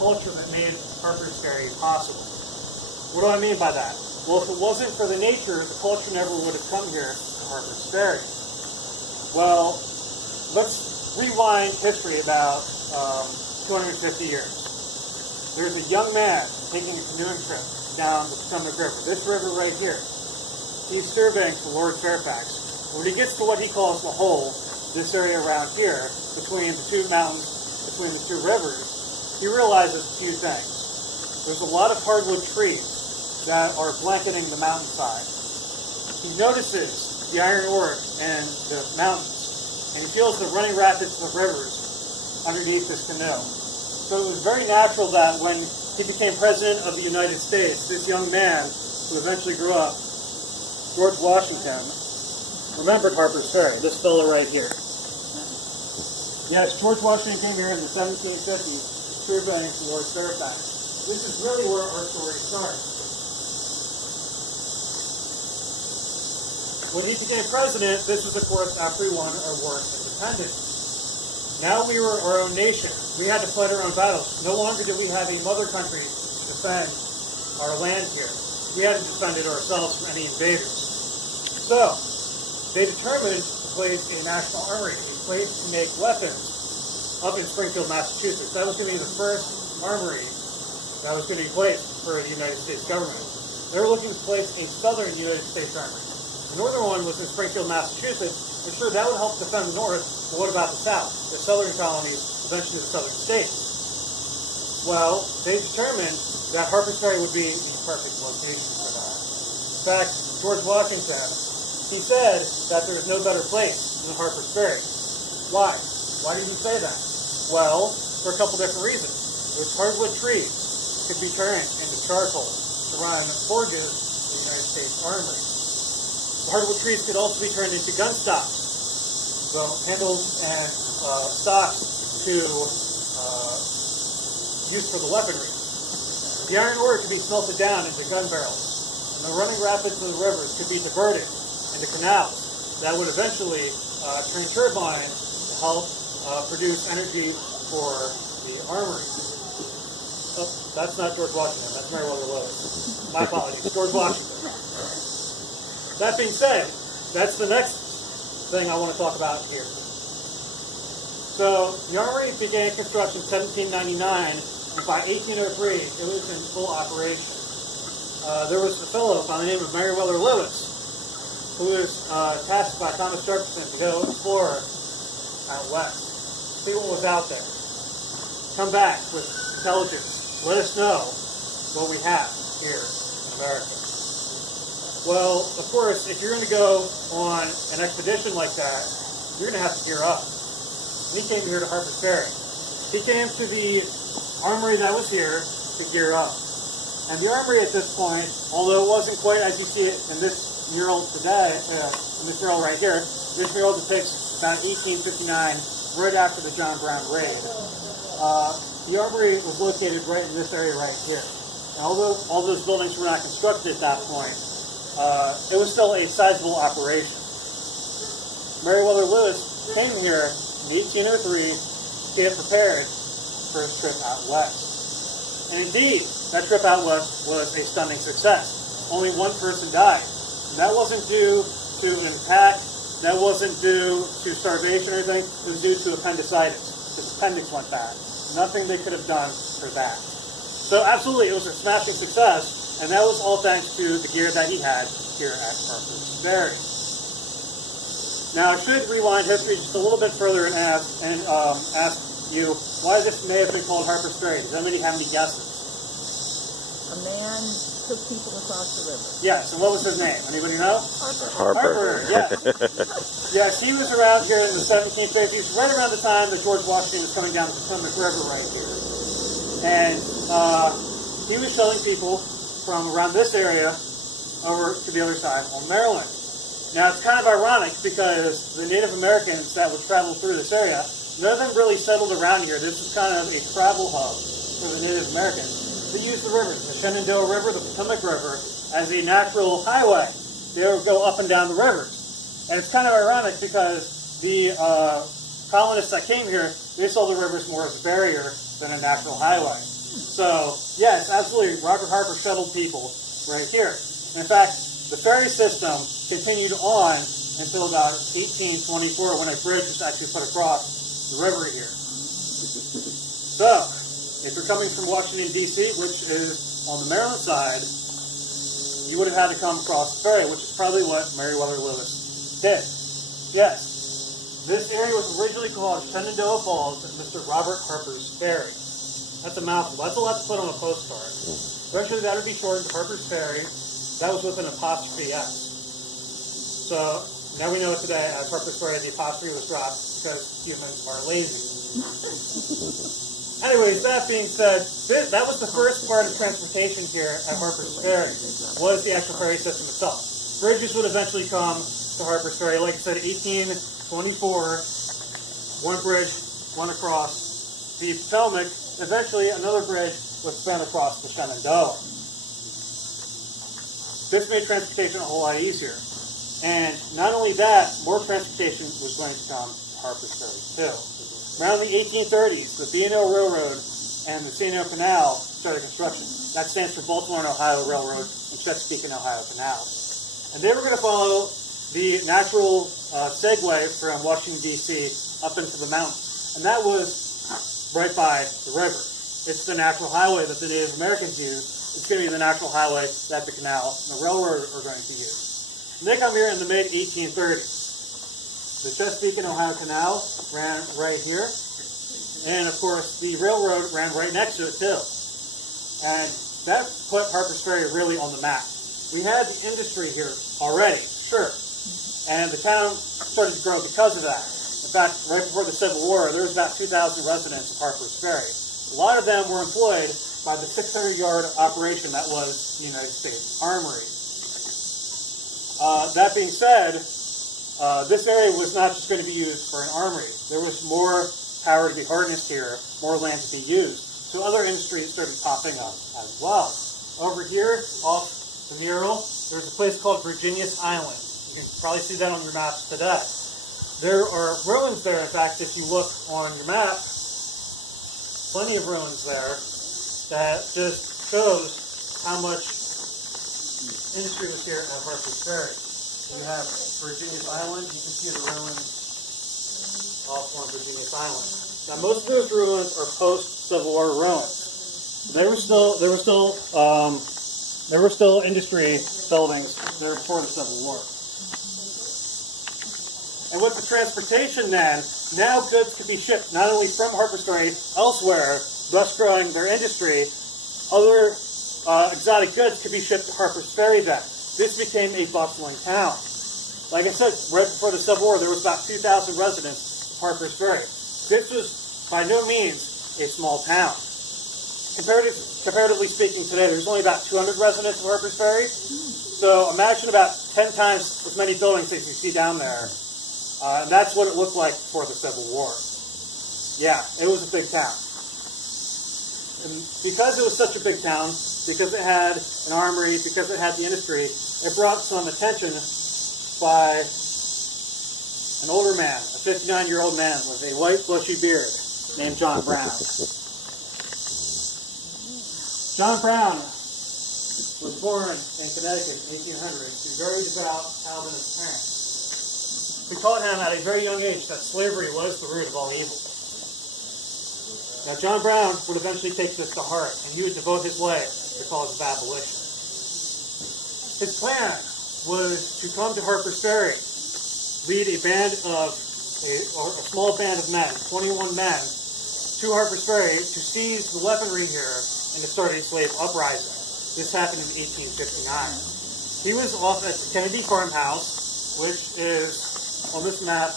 culture that made Harper's Ferry possible. What do I mean by that? Well, if it wasn't for the nature, the culture never would have come here to Harper's Ferry. Well, let's rewind history about 250 years. There's a young man taking a canoeing trip down the Potomac River, this river right here. He's surveying for Lord Fairfax. When he gets to what he calls the hole, this area around here, between the two mountains, between the two rivers, he realizes a few things. There's a lot of hardwood trees that are blanketing the mountainside. He notices the iron ore in the mountains, and he feels the running rapids of rivers underneath this canoe. So it was very natural that when he became president of the United States, this young man, who eventually grew up, George Washington, remembered Harper's Ferry, this fellow right here. Yes, George Washington came here in the 1750s, surveying for Lord Fairfax. This is really where our story starts. When he became president, this was, of course, after we won our war of independence. Now we were our own nation. We had to fight our own battles. No longer did we have a mother country to defend our land here. We had to defend it ourselves from any invaders. So, they determined to place a national armory, a place to make weapons, up in Springfield, Massachusetts. That was going to be the first armory that was going to be placed for the United States government. They were looking to place a southern United States armory. The northern one was in Springfield, Massachusetts, and sure, that would help defend the north, but what about the south, the southern colonies, eventually the southern states? Well, they determined that Harper's Ferry would be the perfect location for that. In fact, George Washington, he said that there is no better place than Harper's Ferry. Why? Why did he say that? Well, for a couple different reasons. Those hardwood trees could be turned into charcoal to run forges in the United States Armory. The hardwood trees could also be turned into gun stocks, so handles and stocks to use for the weaponry. The iron ore could be smelted down into gun barrels, and the running rapids of the rivers could be diverted into canals that would eventually turn turbines to help produce energy for the armory. Oh, that's not George Washington, that's Meriwether Lewis. My apologies, George Washington. That being said, that's the next thing I want to talk about here. So, the armory began construction in 1799, and by 1803, it was in full operation. There was a fellow by the name of Meriwether Lewis, who was tasked by Thomas Jefferson to go explore out west, see what was out there. Come back with intelligence. Let us know what we have here in America. Well, of course, if you're going to go on an expedition like that, you're going to have to gear up. He came here to Harper's Ferry. He came to the armory that was here to gear up. And the armory at this point, although it wasn't quite as you see it in this mural today, in this mural right here, this mural depicts about 1859, right after the John Brown raid. The armory was located right in this area right here. And although all those buildings were not constructed at that point, it was still a sizable operation. Meriwether Lewis came here in 1803 to get prepared for a trip out west. And indeed, that trip out west was a stunning success. Only one person died. And that wasn't due to an attack, that wasn't due to starvation or anything, it was due to appendicitis. His appendix went bad. Nothing they could have done for that. So absolutely, it was a smashing success, and that was all thanks to the gear that he had here at Harper's Ferry. Now, I should rewind history just a little bit further and ask you why this may have been called Harper's Ferry. Does anybody have any guesses? A man took people across the river. Yes, and what was his name? Anybody know? Harper. Yes. Yes, he was around here in the 1750s, right around the time that George Washington was coming down the Potomac River right here. And he was shelling people from around this area over to the other side on Maryland. Now, it's kind of ironic because the Native Americans that would travel through this area, none of them really settled around here. This was kind of a travel hub for the Native Americans. They used the rivers, the Shenandoah River, the Potomac River, as a natural highway. They would go up and down the rivers. And it's kind of ironic because the colonists that came here, they saw the rivers more as a barrier than a natural highway. So, yes, absolutely, Robert Harper shuttled people right here. In fact, the ferry system continued on until about 1824 when a bridge was actually put across the river here. So, if you're coming from Washington, D.C., which is on the Maryland side, you would have had to come across the ferry, which is probably what Meriwether Lewis did. Yes, this area was originally called Shenandoah Falls and Mr. Robert Harper's Ferry. That's a mouthful. That's a lot to put on a postcard. Eventually that would be shortened to Harper's Ferry. That was with an apostrophe S. So now we know today as Harper's Ferry the apostrophe was dropped because humans are lazy. Anyways, that being said, that was the first part of transportation here at Harper's Ferry, was the actual ferry system itself. Bridges would eventually come to Harper's Ferry. Like I said, 1824, one bridge went across the Potomac. Eventually, another bridge was span across the Shenandoah. This made transportation a whole lot easier. And not only that, more transportation was going to come to Harper's Ferry, too. Around the 1830s, the B&O Railroad and the C&O Canal started construction. That stands for Baltimore and Ohio Railroad and Chesapeake and Ohio Canal. And they were going to follow the natural segue from Washington, D.C. up into the mountains. And that was right by the river. It's the natural highway that the Native Americans use. It's going to be the natural highway that the canal and the railroad are going to use. And they come here in the mid-1830s. The Chesapeake and Ohio Canal ran right here. And, of course, the railroad ran right next to it, too. And that put Harper's Ferry really on the map. We had industry here already, sure. And the town started to grow because of that. In fact, right before the Civil War, there was about 2,000 residents of Harper's Ferry. A lot of them were employed by the 600-yard operation that was the United States Armory. That being said, this area was not just going to be used for an armory. There was more power to be harnessed here, more land to be used. So other industries started popping up as well. Over here, off the mural, there's a place called Virginia's Island. You can probably see that on your maps today. There are ruins there. In fact, if you look on your map, plenty of ruins there that just shows how much industry was here at Harper's Ferry. You have Virginia's Island. You can see the ruins off on Virginia's Island. Now, most of those ruins are post-Civil War ruins. There were still industry buildings there before the Civil War. And with the transportation then, now goods could be shipped not only from Harper's Ferry elsewhere, thus growing their industry. Other exotic goods could be shipped to Harper's Ferry then. This became a bustling town. Like I said, right before the Civil War, there was about 2,000 residents of Harper's Ferry. This was by no means a small town. Comparatively speaking today, there's only about 200 residents of Harper's Ferry. So imagine about 10 times as many buildings as you see down there. And that's what it looked like before the Civil War. Yeah, it was a big town. And because it was such a big town, because it had an armory, because it had the industry, it brought some attention by an older man, a 59-year-old man with a white bushy beard named John Brown. John Brown was born in Connecticut in 1800 to a very devout Calvinist parents. We taught him at a very young age that slavery was the root of all evil. Now, John Brown would eventually take this to heart, and he would devote his life to the cause of abolition. His plan was to come to Harper's Ferry, lead a small band of men, 21 men, to Harper's Ferry to seize the weaponry here and to start a slave uprising. This happened in 1859. He was off at the Kennedy farmhouse, which is on this map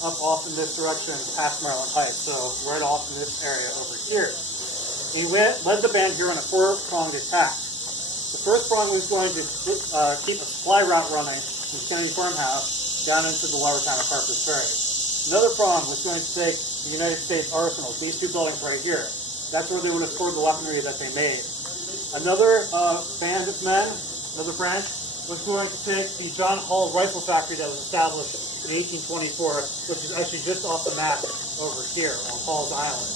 up off in this direction past Maryland Heights, so right off in this area over here. He led the band here on a four-pronged attack. The first prong was going to keep a supply route running from the Kennedy farmhouse down into the lower town of Harper's Ferry. Another prong was going to take the United States arsenals, these two buildings right here. That's where they would have stored the weaponry that they made. Another band of men, another branch, was going to take the John Hall rifle factory that was established in 1824, which is actually just off the map over here on Hall's Island.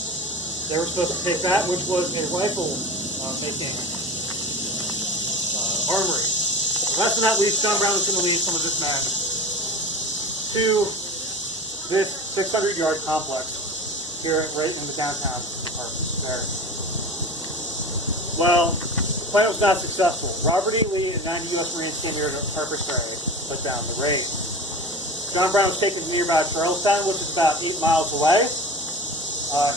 They were supposed to take that, which was a rifle making armory. Less than that leads, John Brown was going to lead some of his men to this 600-yard complex here right in the downtown Harpers, Ferry. Well, the plan was not successful. Robert E. Lee and 90 U.S. Marines came here to Harpers Ferry, put down the raid. John Brown was taken to nearby Charlestown, which is about 8 miles away.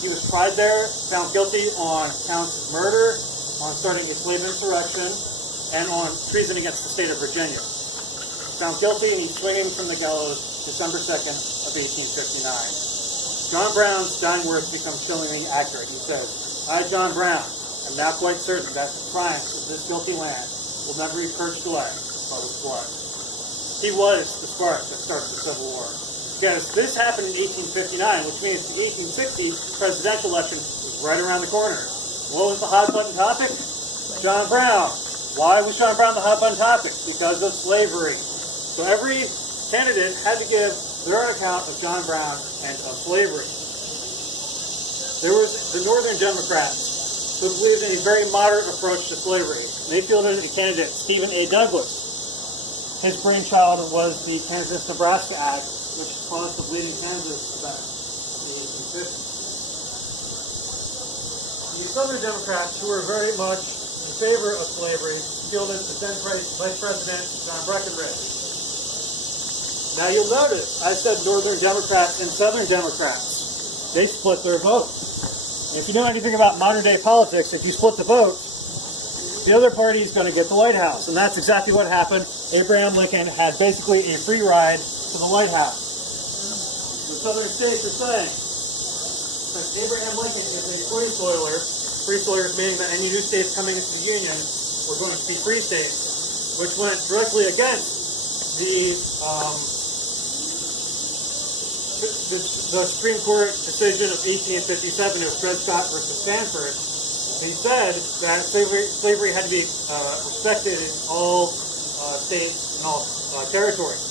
He was tried there, found guilty on counts of murder, on starting a slave insurrection, and on treason against the state of Virginia. Found guilty, and he's swinging from the gallows December 2nd of 1859. John Brown's dying words become chillingly accurate. He says, "I, John Brown, am now quite certain that the crimes of this guilty land will never be purged away by with blood." He was the spark that started the Civil War. Because this happened in 1859, which means the 1860 presidential election was right around the corner. What was the hot button topic? John Brown. Why was John Brown the hot button topic? Because of slavery. So every candidate had to give their own account of John Brown and of slavery. There was the Northern Democrats who believed in a very moderate approach to slavery. They fielded a candidate, Stephen A. Douglas. His brainchild was the Kansas-Nebraska Act, which caused the Bleeding Kansas event of the 1850s. The Southern Democrats, who were very much in favor of slavery, fielded the then Vice President John Breckinridge. Now you'll notice, I said Northern Democrats and Southern Democrats. They split their votes. If you know anything about modern day politics, if you split the vote, the other party is going to get the White House. And that's exactly what happened. Abraham Lincoln had basically a free ride to the White House. The Southern states are saying that Abraham Lincoln is a free soilers meaning that any new states coming into the Union were going to be free states, which went directly against the Supreme Court decision of 1857 of Dred Scott versus Stanford. He said that slavery had to be respected in all states and all territories.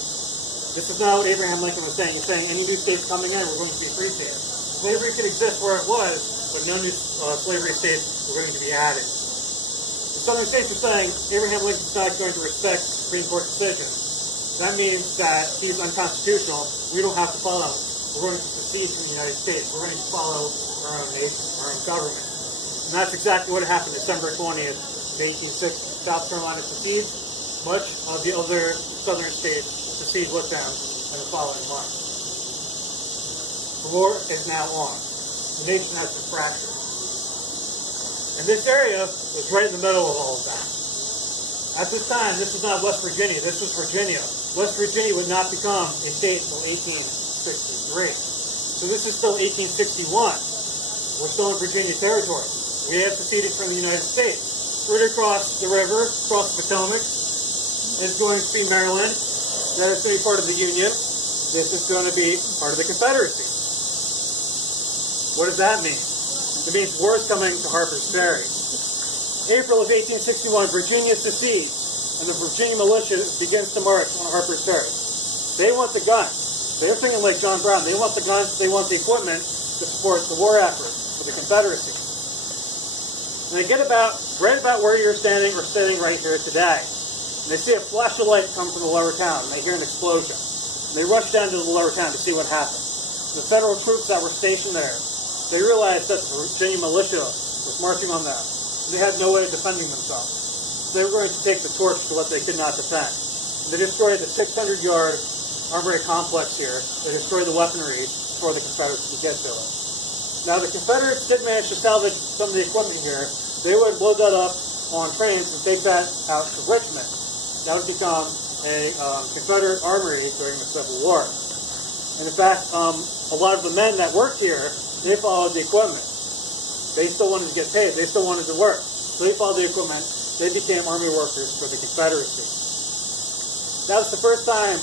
This is not what Abraham Lincoln was saying. He's saying any new states coming in were going to be free states. Slavery could exist where it was, but no new slavery states were going to be added. The Southern states are saying Abraham Lincoln's not going to respect the Supreme Court decision. That means that he's unconstitutional. We don't have to follow him. We're going to secede from the United States. We're going to follow our own nation, our own government. And that's exactly what happened December 20th, 1860. South Carolina secedes. Much of the other southern states secede with them in the following month. The war is now on. The nation has been fractured. And this area was right in the middle of all of that. At this time, this was not West Virginia. This was Virginia. West Virginia would not become a state until 1863. So this is still 1861. We're still in Virginia territory. We have seceded from the United States. Right across the river, across the Potomac, is going to be Maryland. That is going to be part of the Union. This is going to be part of the Confederacy. What does that mean? It means war is coming to Harpers Ferry. April of 1861, Virginia secedes, and the Virginia militia begins to march on Harpers Ferry. They want the guns. They're thinking like John Brown. They want the guns. They want the equipment to support the war effort for the Confederacy. And they get right about where you're standing or sitting right here today. And they see a flash of light come from the lower town, and they hear an explosion. And they rush down to the lower town to see what happened. The federal troops that were stationed there, they realized that the Virginia militia was marching on them. And they had no way of defending themselves. So they were going to take the torch to what they could not defend. And they destroyed the 600-yard armory complex here. They destroyed the weaponry for the Confederates to get to it. Now, the Confederates did manage to salvage some of the equipment here. They would load that up on trains and take that out to Richmond. That would become a Confederate armory during the Civil War. And in fact, a lot of the men that worked here, they followed the equipment. They still wanted to get paid. They still wanted to work. So they followed the equipment. They became army workers for the Confederacy. That was the first time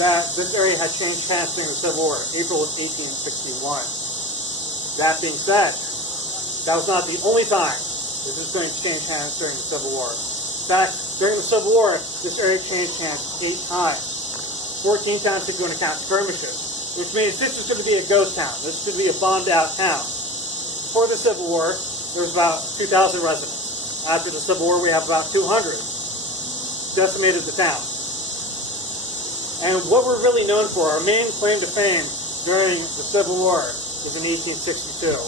that this area had changed hands during the Civil War, April of 1861. That being said, that was not the only time this was going to change hands during the Civil War. In fact, during the Civil War, this area changed hands 8 times. 14 times if you want to count skirmishes, which means this is going to be a ghost town. This is going to be a bombed-out town. before the Civil War, there was about 2,000 residents. After the Civil War, we have about 200. Decimated the town. And what we're really known for, our main claim to fame during the Civil War, was in 1862.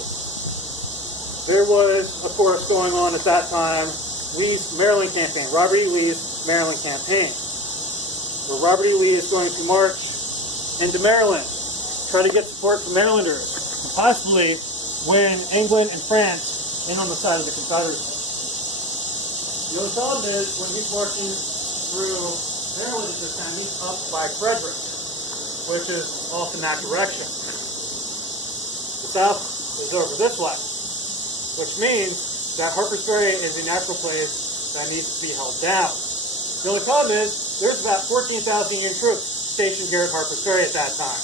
There was, of course, going on at that time, Lee's Maryland campaign, Robert E. Lee's Maryland campaign, where Robert E. Lee is going to march into Maryland, try to get support from Marylanders, and possibly win England and France in on the side of the Confederacy. The only problem is, when he's marching through Maryland at this time, he's up by Frederick, which is off in that direction. The South is over this way, which means that Harper's Ferry is a natural place that needs to be held down. The only problem is, there's about 14,000 Union troops stationed here at Harper's Ferry at that time.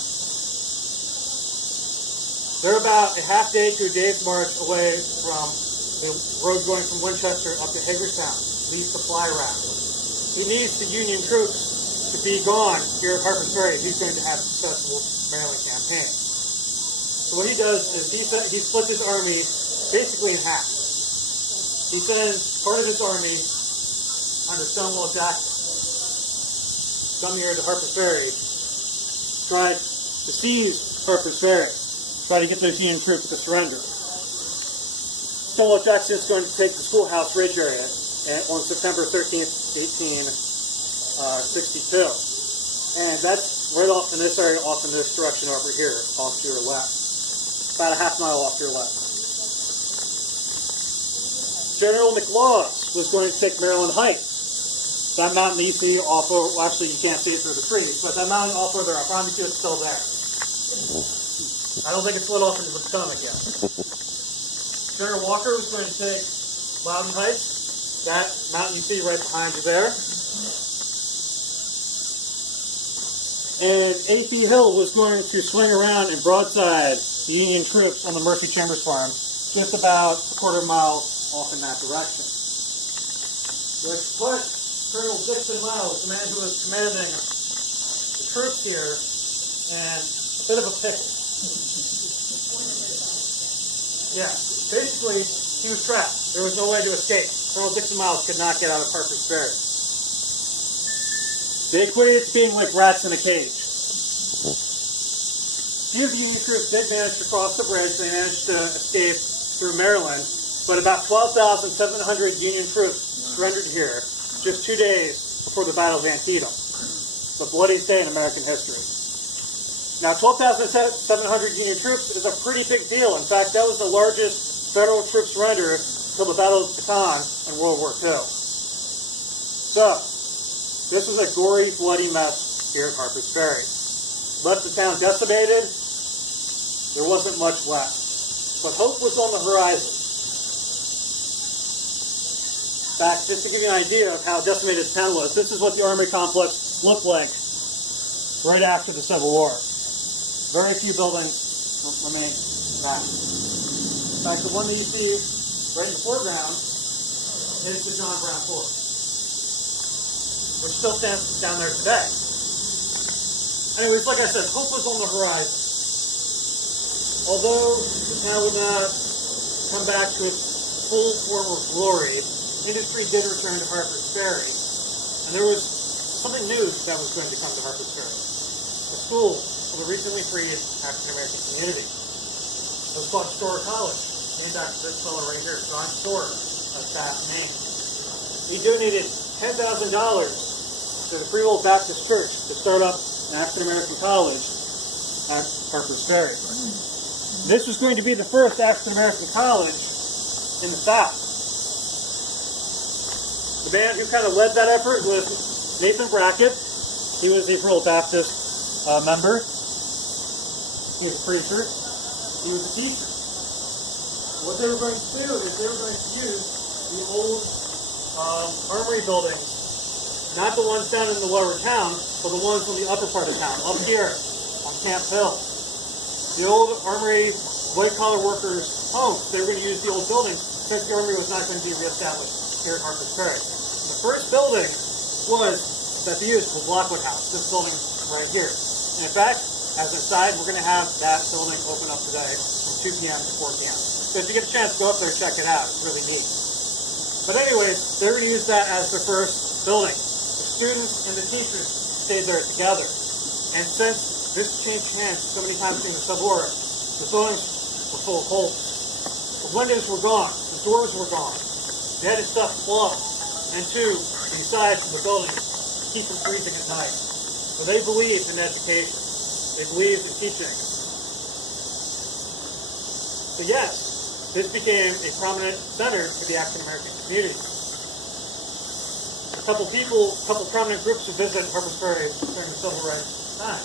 They're about a half day to a day's march away from the road going from Winchester up to Hagerstown, Lee's supply route. He needs the Union troops to be gone here at Harper's Ferry if he's going to have a successful Maryland campaign. So what he does is he splits his army basically in half. He sends part of his army under Stonewall Jackson come here to Harper's Ferry, try to seize Harper's Ferry, try to get those Union troops to surrender. Stonewall Jackson is going to take the Schoolhouse Ridge area on September 13th, 1862. And that's right off in this area, off in this direction over here, off to your left. About a half mile off to your left. General McLaws was going to take Maryland Heights. That mountain that you see off of, well, actually you can't see it through the trees, but that mountain off further, I promise you it's still there. I don't think it's split off into the Potomac yet. General Walker was going to take Loudon Heights, that mountain you see right behind you there. And A.P. Hill was going to swing around and broadside the Union troops on the Murphy Chambers Farm, just about a quarter mile off in that direction. Which put Colonel Dixon Miles, the man who was commanding the troops here, in a bit of a pickle. Yeah, basically, he was trapped. There was no way to escape. Colonel Dixon Miles could not get out of Harper's Ferry. They equated it to being like rats in a cage. Few of the Union troops did manage to cross the bridge. They managed to escape through Maryland, but about 12,700 Union troops surrendered here just 2 days before the Battle of Antietam, the bloodiest day in American history. Now, 12,700 Union troops is a pretty big deal. In fact, that was the largest federal troop surrender until the Battle of Bataan in World War II. So, this was a gory, bloody mess here at Harper's Ferry. Left the town decimated. There wasn't much left. But hope was on the horizon. In fact, just to give you an idea of how decimated the town was, this is what the Army complex looked like right after the Civil War. Very few buildings remain intact. In fact, the one that you see right in the foreground is the John Brown Fort, which still stands down there today. Anyways, like I said, hope was on the horizon. Although the town would not come back to its full form of glory, industry did return to Harper's Ferry, and there was something new that was going to come to Harper's Ferry. A school for the recently freed African-American community. It was called Storer College, named after this fellow right here, John Storer of Bath, Maine. He donated $10,000 to the Free Will Baptist Church to start up an African-American college at Harper's Ferry. This was going to be the first African-American college in the South. The man who kind of led that effort was Nathan Brackett. He was a Free Will Baptist member. He was a preacher. He was a teacher. What they were going to do is they were going to use the old armory buildings, not the ones down in the lower town, but the ones on the upper part of town, up here on Camp Hill. The old armory white-collar workers' homes, they were going to use the old buildings since the armory was not going to be reestablished here at Harper's Ferry. The first building that they used was Lockwood House, this building right here. And in fact, as an aside, we're going to have that building open up today from 2 p.m. to 4 p.m. So if you get a chance, go up there and check it out. It's really neat. But anyways, they're going to use that as their first building. The students and the teachers stayed there together. And since this changed hands so many times during the Civil War, the buildings were full of holes. The windows were gone. The doors were gone. They had to stuff cloth and tube the sides of the buildings to keep them freezing at night. So they believed in education. They believed in teaching. So yes, this became a prominent center for the African American community. A couple prominent groups who visited Harper's Ferry during the Civil Rights time.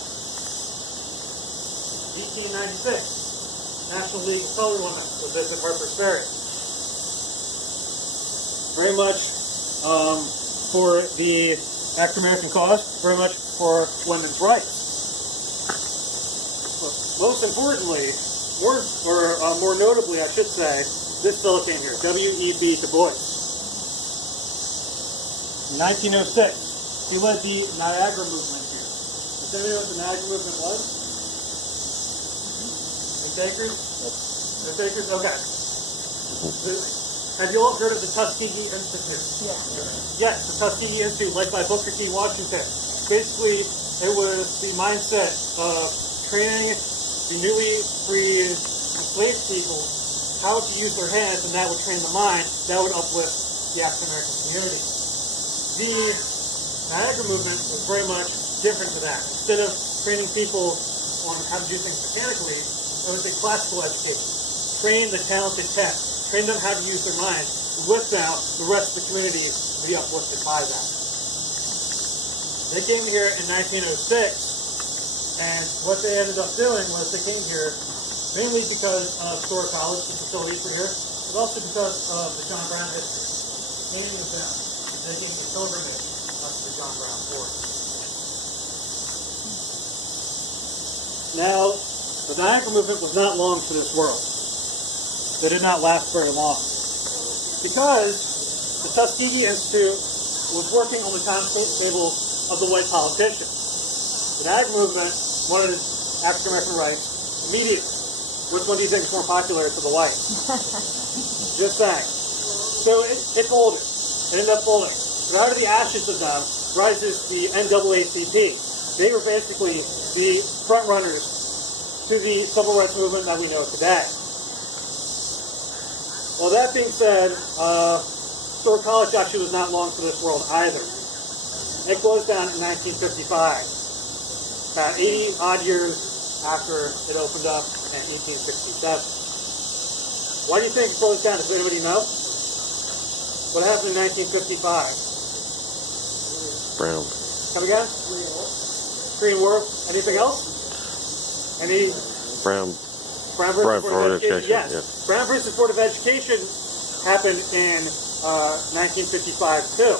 1896, National League of Colored Women will visit Harper's Ferry. Very much for the African American cause, very much for women's rights. Most importantly, more notably, I should say, this fellow came here, W.E.B. Du Bois. In 1906, he led the Niagara movement here. Does anybody know what the Niagara movement was? The Quakers? The Quakers? Okay. Have you all heard of the Tuskegee Institute? Yeah. Yes, the Tuskegee Institute, led by Booker T. Washington. Basically, it was the mindset of training the newly freed enslaved people how to use their hands, and that would train the mind, that would uplift the African American community. The Niagara movement was very much different to that. Instead of training people on how to do things mechanically, it was a classical education. Train the talented 10. Train them how to use their minds, to lift out the rest of the community to be uplifted by that. They came here in 1906, and what they ended up doing was they came here mainly because of Storer College, the facilities were here, but also because of the John Brown history. Many of them making a pilgrimage up to the John Brown Fort. Now, the Niagara movement was not long for this world. They did not last very long. Because the Tuskegee Institute was working on the timetable of the white politicians. The Niagara movement wanted African American rights immediately. Which one do you think is more popular for the whites? Just saying. So it folded. It ended up folding. But out of the ashes of them rises the NAACP. They were basically the front runners to the civil rights movement that we know today. Well, that being said, Storer College actually was not long for this world either. It closed down in 1955, about 80-odd years after it opened up in 1867. Why do you think it closed down? Does anybody know? What happened in 1955? Brown. Come again? Korean War. Anything else? Any? Brown. Brown versus Board of Education. Yes. Yeah. Brown versus Board of Education happened in 1955 too.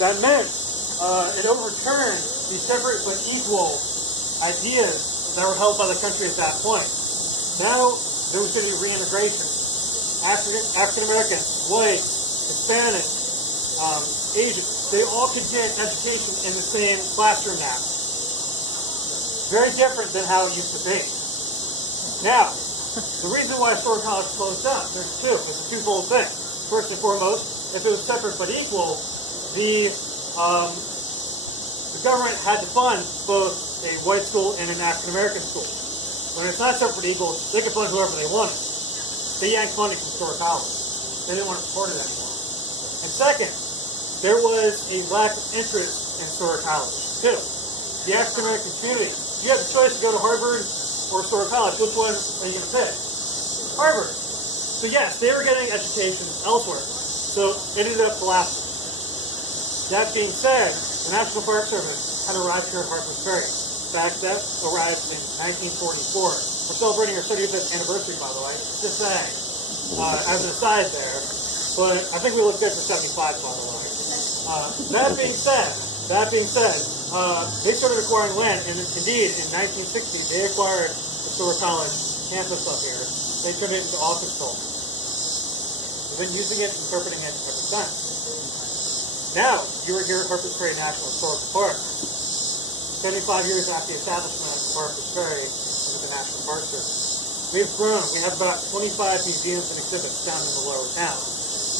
That meant it overturned the separate but equal ideas that were held by the country at that point. Now there was going to be reintegration. African Americans, whites, Hispanics, Asians, they all could get education in the same classroom now. Very different than how it used to be. Now, the reason why Storer College closed up, there's a twofold thing. First and foremost, if it was separate but equal, the government had to fund both a white school and an African American school. When it's not separate but equal, they could fund whoever they wanted. They yanked money from Storer College. They didn't want to support it anymore. And second, there was a lack of interest in Storer College too. The African American community, you had the choice to go to Harvard or Storer College. Which one are you going to pick? Harvard. So yes, they were getting education elsewhere. So it ended up collapsing. That being said, the National Park Service had arrived here at Harper's Ferry. In fact, that arrived in 1944. We're celebrating our 35th anniversary, by the way. Just saying, as an aside there. But I think we look good for 75, by the way. That being said, they started acquiring land, and indeed, in 1960, they acquired the Storer College campus up here. They turned it into office buildings. We've been using it, interpreting it ever since. Now, you are here at Harpers Ferry National Historical Park. 75 years after the establishment of Harpers Ferry into the National Park Service. We've grown. We have about 25 museums and exhibits down in the lower town.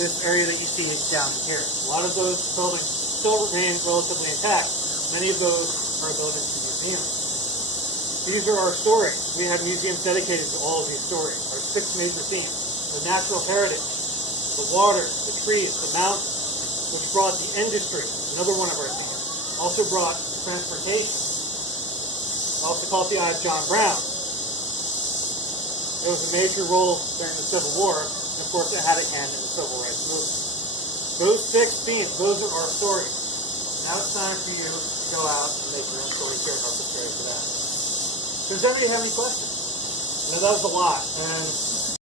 This area that you see down here. A lot of those buildings still remain relatively intact. Many of those are built into museums. These are our stories. We have museums dedicated to all of these stories. Our 6 major themes: the natural heritage, the water, the trees, the mountains, which brought the industry, another one of our themes. Also brought transportation. Also called the Eye of John Brown. It was a major role during the Civil War, and of course it had a hand in the Civil Rights Movement. Those 6 themes, those are our stories. Now it's time for you to go out and make your own stories here. I'll prepare for that. Does anybody have any questions? I know that was a lot, and